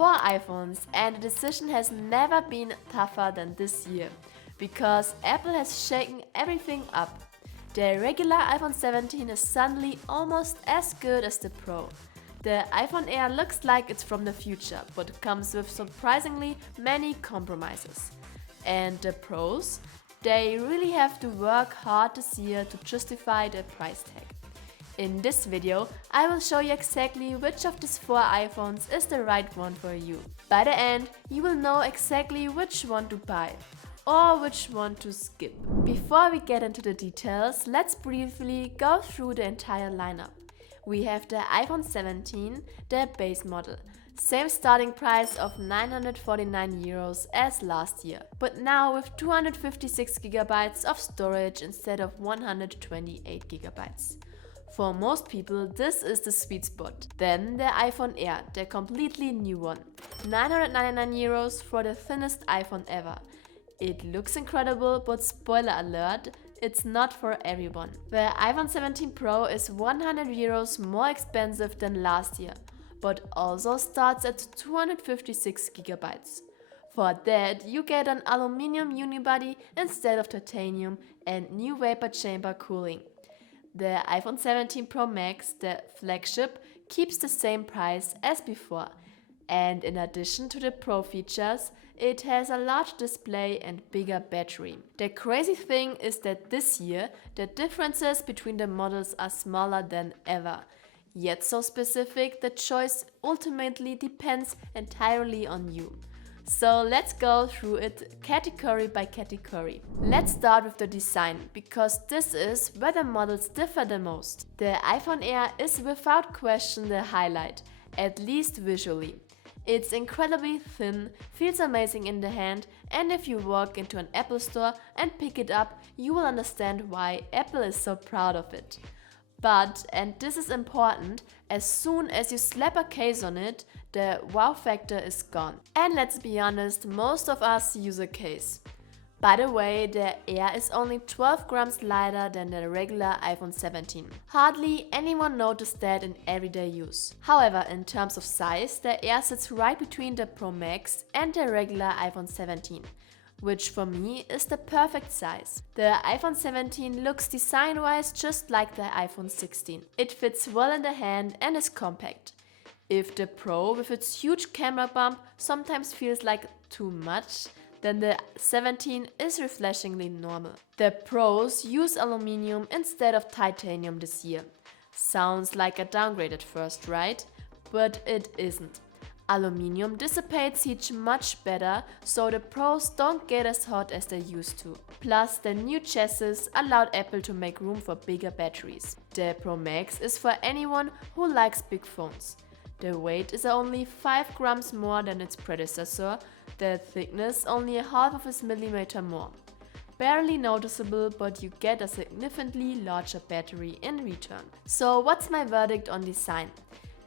4 iPhones, and the decision has never been tougher than this year, because Apple has shaken everything up. The regular iPhone 17 is suddenly almost as good as the Pro. The iPhone Air looks like it's from the future, but comes with surprisingly many compromises. And the Pros? They really have to work hard this year to justify the price tag. In this video, I will show you exactly which of these 4 iPhones is the right one for you. By the end, you will know exactly which one to buy or which one to skip. Before we get into the details, let's briefly go through the entire lineup. We have the iPhone 17, the base model. Same starting price of 949 euros as last year, but now with 256 GB of storage instead of 128 GB. For most people, this is the sweet spot. Then the iPhone Air, the completely new one. 999 euros for the thinnest iPhone ever. It looks incredible, but spoiler alert, it's not for everyone. The iPhone 17 Pro is 100 euros more expensive than last year, but also starts at 256 GB. For that, you get an aluminum unibody instead of titanium and new vapor chamber cooling. The iPhone 17 Pro Max, the flagship, keeps the same price as before. And in addition to the Pro features, it has a large display and bigger battery. The crazy thing is that this year, the differences between the models are smaller than ever. Yet so specific, the choice ultimately depends entirely on you. So let's go through it category by category. Let's start with the design, because this is where the models differ the most. The iPhone Air is without question the highlight, at least visually. It's incredibly thin, feels amazing in the hand, and if you walk into an Apple store and pick it up, you will understand why Apple is so proud of it. But, and this is important, as soon as you slap a case on it, the wow factor is gone. And let's be honest, most of us use a case. By the way, the Air is only 12 grams lighter than the regular iPhone 17. Hardly anyone noticed that in everyday use. However, in terms of size, the Air sits right between the Pro Max and the regular iPhone 17. Which for me is the perfect size. The iPhone 17 looks design-wise just like the iPhone 16. It fits well in the hand and is compact. If the Pro with its huge camera bump sometimes feels like too much, then the 17 is refreshingly normal. The Pros use aluminum instead of titanium this year. Sounds like a downgrade at first, right? But it isn't. Aluminium dissipates heat much better, so the Pros don't get as hot as they used to. Plus, the new chassis allowed Apple to make room for bigger batteries. The Pro Max is for anyone who likes big phones. The weight is only 5 grams more than its predecessor, the thickness only a half of a millimeter more. Barely noticeable, but you get a significantly larger battery in return. So what's my verdict on design?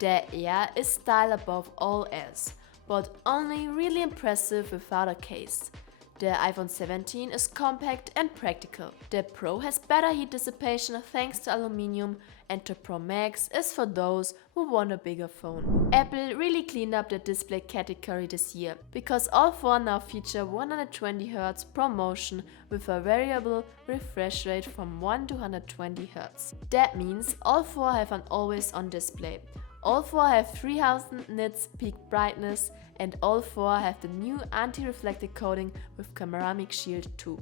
The Air is style above all else, but only really impressive without a case. The iPhone 17 is compact and practical. The Pro has better heat dissipation thanks to aluminum, and the Pro Max is for those who want a bigger phone. Apple really cleaned up the display category this year, because all 4 now feature 120Hz ProMotion with a variable refresh rate from 1 to 120Hz. That means all 4 have an always-on display. All 4 have 3000 nits peak brightness, and all 4 have the new anti-reflective coating with ceramic shield too.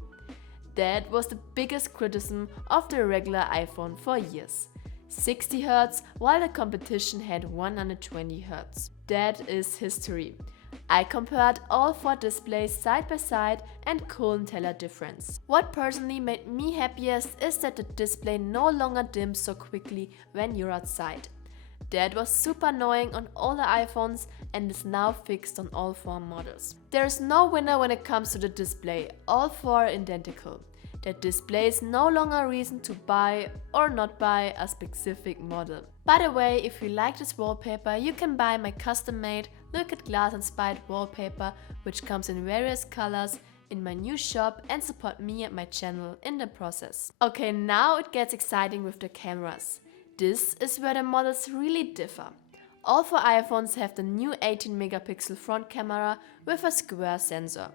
That was the biggest criticism of the regular iPhone for years. 60Hz, while the competition had 120Hz. That is history. I compared all 4 displays side by side and couldn't tell a difference. What personally made me happiest is that the display no longer dims so quickly when you're outside. That was super annoying on all the iPhones and is now fixed on all 4 models. There is no winner when it comes to the display, all 4 are identical. The display is no longer a reason to buy or not buy a specific model. By the way, if you like this wallpaper, you can buy my custom-made Look at Glass inspired wallpaper, which comes in various colors, in my new shop, and support me and my channel in the process. Okay, now it gets exciting with the cameras. This is where the models really differ. All 4 iPhones have the new 18 megapixel front camera with a square sensor.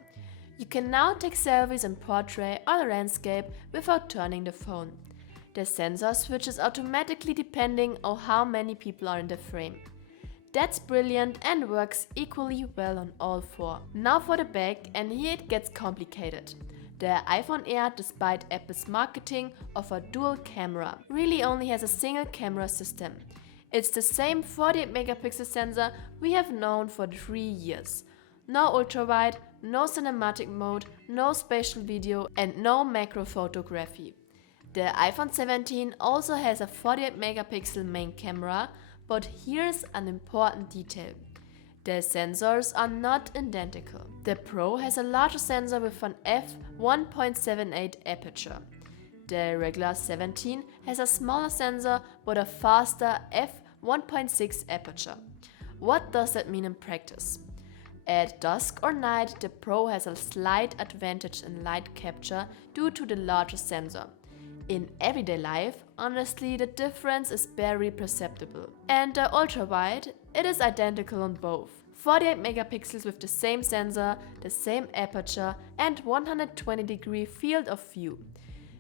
You can now take selfies in portrait or landscape without turning the phone. The sensor switches automatically depending on how many people are in the frame. That's brilliant and works equally well on all 4. Now for the back, and here it gets complicated. The iPhone Air, despite Apple's marketing of a dual camera, really only has a single camera system. It's the same 48 megapixel sensor we have known for 3 years. No ultra-wide, no cinematic mode, no spatial video and no macro photography. The iPhone 17 also has a 48 megapixel main camera, but here's an important detail. The sensors are not identical. The Pro has a larger sensor with an f1.78 aperture. The regular 17 has a smaller sensor but a faster f1.6 aperture. What does that mean in practice? At dusk or night, the Pro has a slight advantage in light capture due to the larger sensor. In everyday life, honestly, the difference is barely perceptible. And the ultra-wide, it is identical on both. 48 megapixels with the same sensor, the same aperture and 120-degree field of view.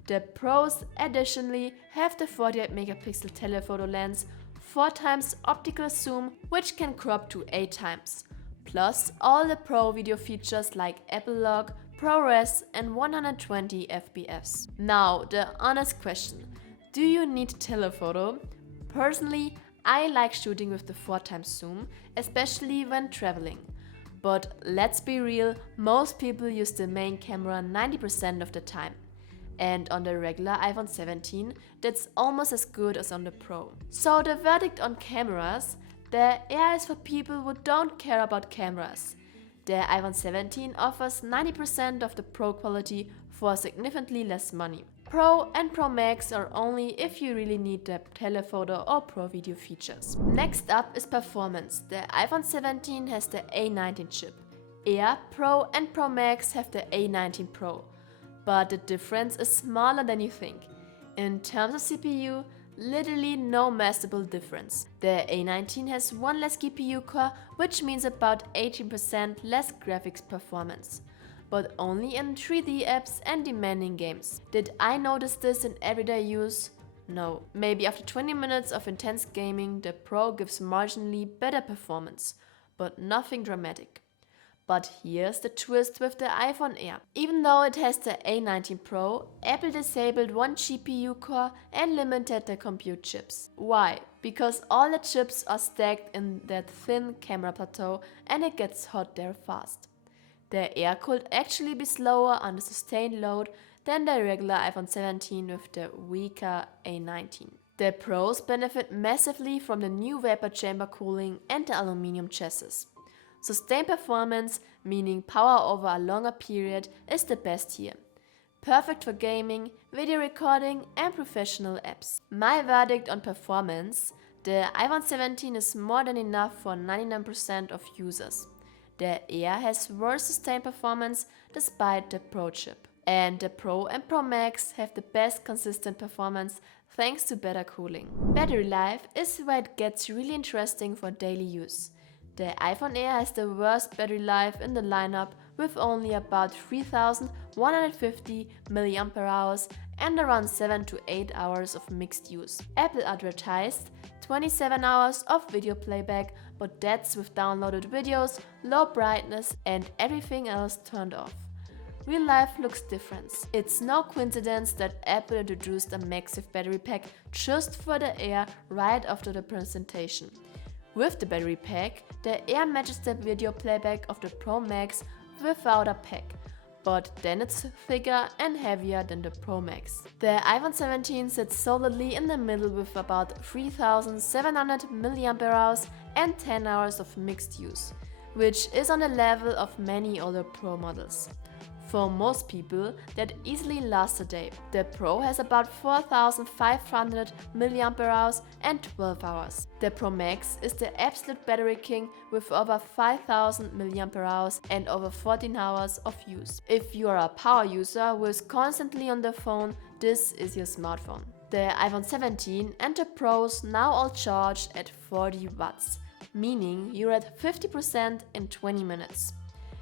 The Pros additionally have the 48 megapixel telephoto lens, 4 times optical zoom, which can crop to 8 times. Plus all the Pro video features like Apple Log, ProRes and 120 fps. Now, the honest question. Do you need telephoto? Personally, I like shooting with the 4 times zoom, especially when traveling. But let's be real, most people use the main camera 90% of the time. And on the regular iPhone 17, that's almost as good as on the Pro. So the verdict on cameras, the Air is for people who don't care about cameras. The iPhone 17 offers 90% of the Pro quality for significantly less money. Pro and Pro Max are only if you really need the telephoto or Pro video features. Next up is performance. The iPhone 17 has the A19 chip. Air, Pro and Pro Max have the A19 Pro. But the difference is smaller than you think. In terms of CPU, literally no massive difference. The A19 has 1 less GPU core, which means about 18% less graphics performance. But only in 3D apps and demanding games. Did I notice this in everyday use? No. Maybe after 20 minutes of intense gaming, the Pro gives marginally better performance, but nothing dramatic. But here's the twist with the iPhone Air. Even though it has the A19 Pro, Apple disabled 1 GPU core and limited the compute chips. Why? Because all the chips are stacked in that thin camera plateau and it gets hot there fast. The Air could actually be slower on the sustained load than the regular iPhone 17 with the weaker A19. The Pros benefit massively from the new vapor chamber cooling and the aluminum chassis. Sustained performance, meaning power over a longer period, is the best here. Perfect for gaming, video recording and professional apps. My verdict on performance: the iPhone 17 is more than enough for 99% of users. The Air has worse sustained performance despite the Pro chip. And the Pro and Pro Max have the best consistent performance thanks to better cooling. Battery life is where it gets really interesting for daily use. The iPhone Air has the worst battery life in the lineup with only about 3150 mAh and around 7 to 8 hours of mixed use. Apple advertised 27 hours of video playback, but that's with downloaded videos, low brightness and everything else turned off. Real life looks different. It's no coincidence that Apple introduced a massive battery pack just for the Air right after the presentation. With the battery pack, the Air matches the video playback of the Pro Max without a pack, but then it's thicker and heavier than the Pro Max. The iPhone 17 sits solidly in the middle with about 3700 mAh and 10 hours of mixed use, which is on the level of many other Pro models. For most people, that easily lasts a day. The Pro has about 4500 mAh and 12 hours. The Pro Max is the absolute battery king with over 5000 mAh and over 14 hours of use. If you are a power user who is constantly on the phone, this is your smartphone. The iPhone 17 and the Pros now all charge at 40 watts. meaning you're at 50% in 20 minutes.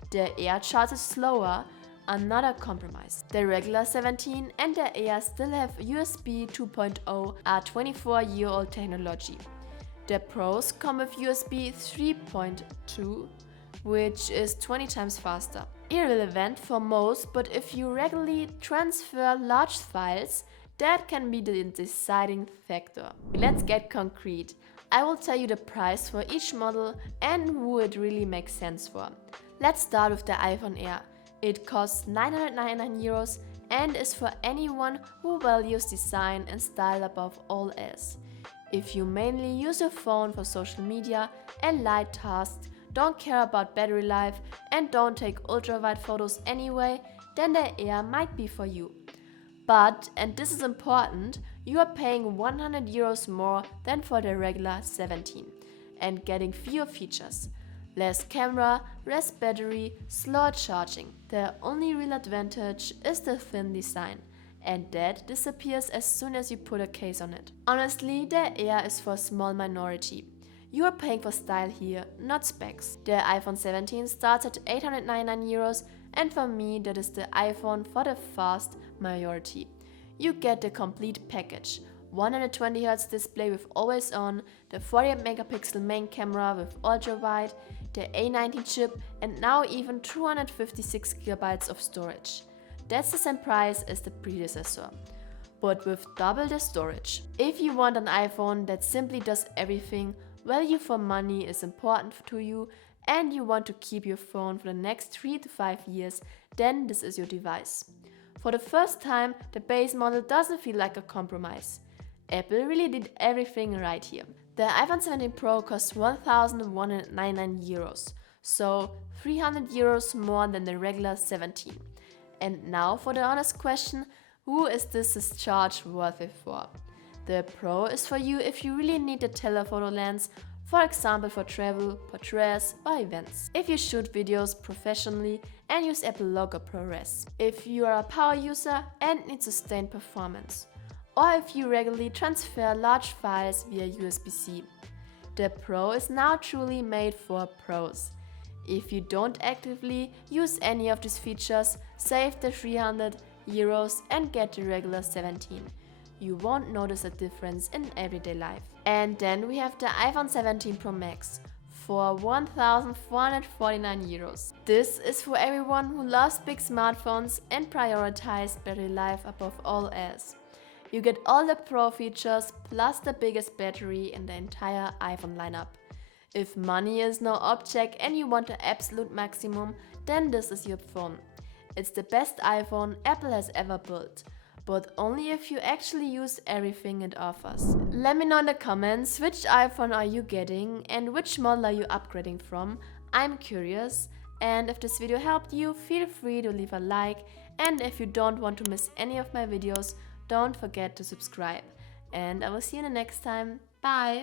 The Air charges slower, another compromise. The regular 17 and the Air still have USB 2.0, a 24-year-old technology. The Pros come with USB 3.2, which is 20 times faster. Irrelevant for most, but if you regularly transfer large files, that can be the deciding factor. Let's get concrete. I will tell you the price for each model and who it really makes sense for. Let's start with the iPhone Air. It costs 999 euros and is for anyone who values design and style above all else. If you mainly use your phone for social media and light tasks, don't care about battery life and don't take ultra-wide photos anyway, then the Air might be for you. But, and this is important, you are paying 100 euros more than for the regular 17 and getting fewer features. Less camera, less battery, slower charging. The only real advantage is the thin design, and that disappears as soon as you put a case on it. Honestly, the Air is for a small minority. You are paying for style here, not specs. The iPhone 17 starts at 899 euros, and for me that is the iPhone for the vast majority. You get the complete package. 120Hz display with always on, the 48 megapixel main camera with ultra wide, the A90 chip, and now even 256 GB of storage. That's the same price as the predecessor, but with double the storage. If you want an iPhone that simply does everything, value for money is important to you, and you want to keep your phone for the next 3 to 5 years, then this is your device. For the first time, the base model doesn't feel like a compromise. Apple really did everything right here. The iPhone 17 Pro costs 1,199 euros, so 300 euros more than the regular 17. And now for the honest question, who is this charge worth it for? The Pro is for you if you really need a telephoto lens, for example for travel, portraits or events. If you shoot videos professionally and use Apple logo ProRes. If you are a power user and need sustained performance. Or if you regularly transfer large files via USB-C. The Pro is now truly made for pros. If you don't actively use any of these features, save the 300 euros and get the regular 17. You won't notice a difference in everyday life. And then we have the iPhone 17 Pro Max for 1,449 euros. This is for everyone who loves big smartphones and prioritizes battery life above all else. You get all the Pro features plus the biggest battery in the entire iPhone lineup. If money is no object and you want the absolute maximum, then this is your phone. It's the best iPhone Apple has ever built, but only if you actually use everything it offers. Let me know in the comments which iPhone are you getting and which model are you upgrading from. I'm curious, and if this video helped you, feel free to leave a like, and if you don't want to miss any of my videos, don't forget to subscribe. And I will see you in the next time. Bye!